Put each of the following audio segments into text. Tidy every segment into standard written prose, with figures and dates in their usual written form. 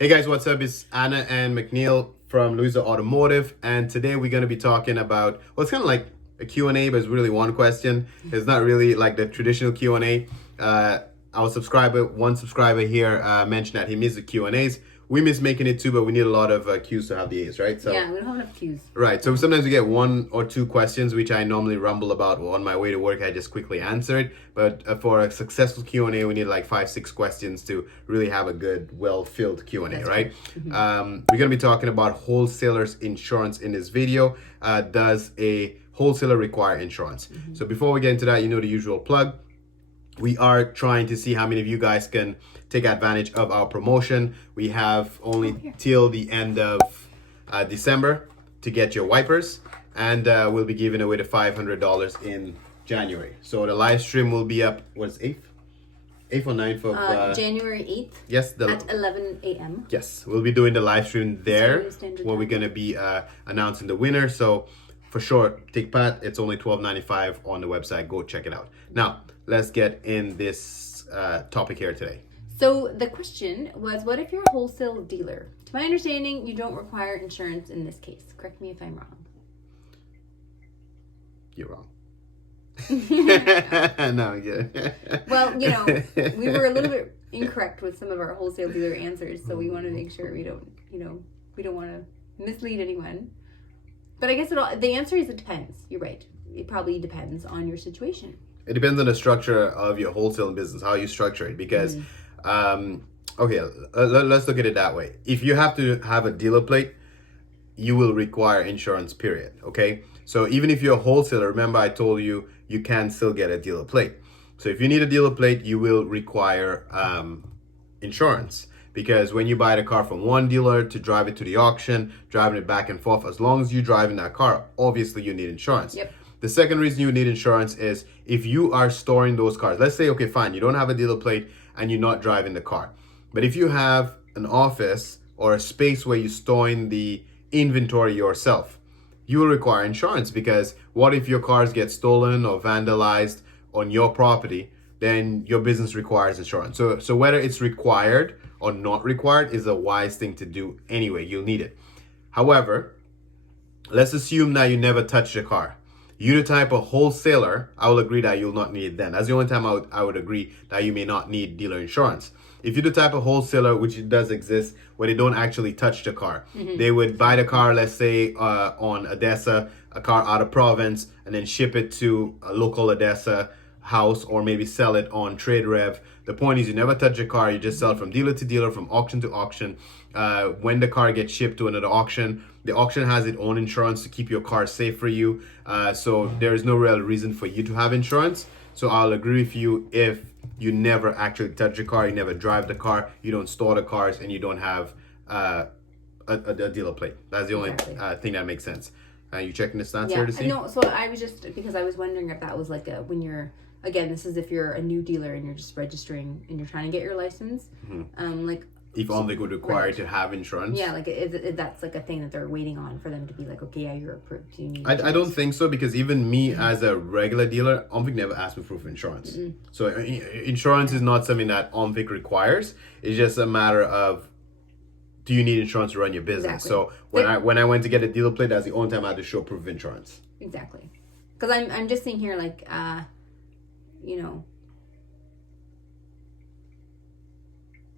Hey guys, what's up? It's Anna and McNeil from Louisa Automotive, and today we're going to be talking about, well, it's kind of like a Q&A, but it's really one question. It's not really like the traditional Q&A. One subscriber here mentioned that he missed the Q&As. We miss making it too, but we need a lot of Qs to have the A's, right? So, yeah, we don't have enough Qs. Right, so sometimes we get one or two questions, which I normally rumble about on my way to work. I just quickly answer it. But for a successful Q&A, we need like 5-6 questions to really have a good, well-filled Q&A, that's right? Mm-hmm. We're going to be talking about wholesalers insurance in this video. Does a wholesaler require insurance? Mm-hmm. So before we get into that, you know the usual plug. We are trying to see how many of you guys can take advantage of our promotion. We have only till the end of December to get your wipers, and we'll be giving away the $500 in January. So the live stream will be up, what's 8th? 8th or 9th of... January 8th. Yes. At 11 a.m. Yes, we'll be doing the live stream there where we're going to be announcing the winner. So for sure, take part. It's only $12.95 on the website. Go check it out. Now, let's get in this topic here today. So the question was, what if you're a wholesale dealer? To my understanding, you don't require insurance in this case. Correct me if I'm wrong. You're wrong. No, yeah. Well, you know, we were a little bit incorrect with some of our wholesale dealer answers, so we want to make sure we don't, we don't want to mislead anyone. But I guess the answer is it depends. You're right. It probably depends on your situation. It depends on the structure of your wholesale business, how you structure it. Because, okay, let's look at it that way. If you have to have a dealer plate, you will require insurance, period. Okay? So even if you're a wholesaler, remember I told you, you can still get a dealer plate. So if you need a dealer plate, you will require insurance. Because when you buy the car from one dealer to drive it to the auction, driving it back and forth, as long as you're driving that car, obviously you need insurance. Yep. The second reason you need insurance is if you are storing those cars. Let's say, okay, fine, you don't have a dealer plate and you're not driving the car. But if you have an office or a space where you're storing the inventory yourself, you will require insurance, because what if your cars get stolen or vandalized on your property? Then your business requires insurance. So whether it's required or not required is a wise thing to do anyway. You'll need it. However, let's assume that you never touch the car. You're the type of wholesaler, I will agree that you'll not need it then. That's the only time I would agree that you may not need dealer insurance. If you're the type of wholesaler, which it does exist, where they don't actually touch the car. Mm-hmm. They would buy the car, let's say on Odessa, a car out of province, and then ship it to a local Odessa house, or maybe sell it on Trade Rev. The point is, you never touch your car. You just sell it from dealer to dealer, from auction to auction. When the car gets shipped to another auction, the auction has its own insurance to keep your car safe for you. So there is no real reason for you to have insurance. So I'll agree with you if you never actually touch your car, you never drive the car, you don't store the cars, and you don't have a dealer plate. That's the only thing that makes sense. You checking the stats here to see? No, so I was just, because I was wondering if that was like when you're, again, this is if you're a new dealer and you're just registering and you're trying to get your license. Mm-hmm. If OMVIC would require to have insurance. Yeah, like if that's like a thing that they're waiting on for them to be like, okay, yeah, you're approved. You need I don't think so, because even me as a regular dealer, OMVIC never asked me for proof of insurance. Mm-hmm. So insurance is not something that OMVIC requires. It's just a matter of, do you need insurance to run your business? Exactly. So when I went to get a dealer plate, that's the only time I had to show proof of insurance. Exactly. Because I'm just seeing here like,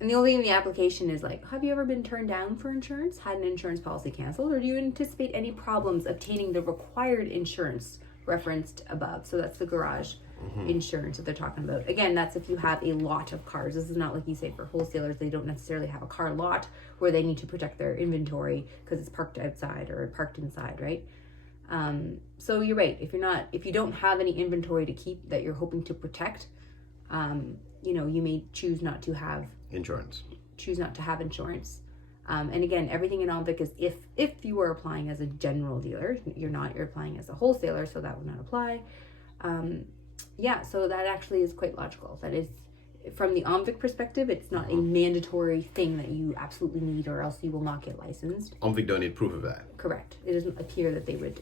and the only thing in the application is like, have you ever been turned down for insurance? Had an insurance policy canceled? Or do you anticipate any problems obtaining the required insurance referenced above? So that's the garage insurance that they're talking about. Again, that's if you have a lot of cars. This is not like you say for wholesalers, they don't necessarily have a car lot where they need to protect their inventory because it's parked outside or parked inside, right? So you're right. If you don't have any inventory to keep that you're hoping to protect, you may choose not to have insurance. And again, everything in OMVIC is if you are applying as a general dealer, you're applying as a wholesaler, so that would not apply. So that actually is quite logical. That is, from the OMVIC perspective, it's not a mandatory thing that you absolutely need, or else you will not get licensed. OMVIC don't need proof of that. Correct. It doesn't appear that they would,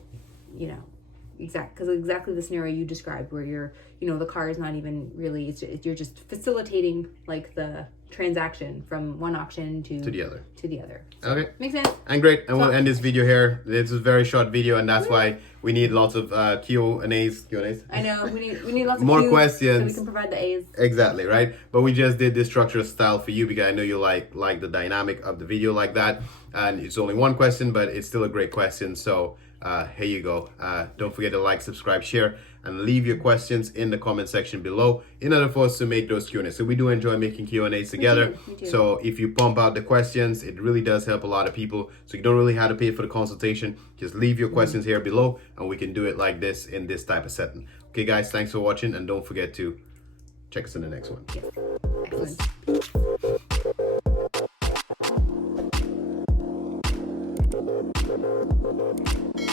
exactly the scenario you described, where you're, the car is not even really, you're just facilitating like the transaction from one auction to the other. So, Okay. makes sense. And great. And we'll end this video here. This is a very short video, and that's why we need lots of Q&As. I know we need lots of more Qs questions, so we can provide the A's. Exactly, right? But we just did this structured style for you because I know you like the dynamic of the video like that. And it's only one question, but it's still a great question. So here you go. Don't forget to like, subscribe, share, and leave your questions in the comment section below in order for us to make those Q&As. So we do enjoy making Q&As together. We do. So if you pump out the questions, it really does help a lot of people. So you don't really have to pay for the consultation. Just leave your questions here below and we can do it like this in this type of setting. Okay, guys, thanks for watching, and don't forget to check us in the next one. Excellent.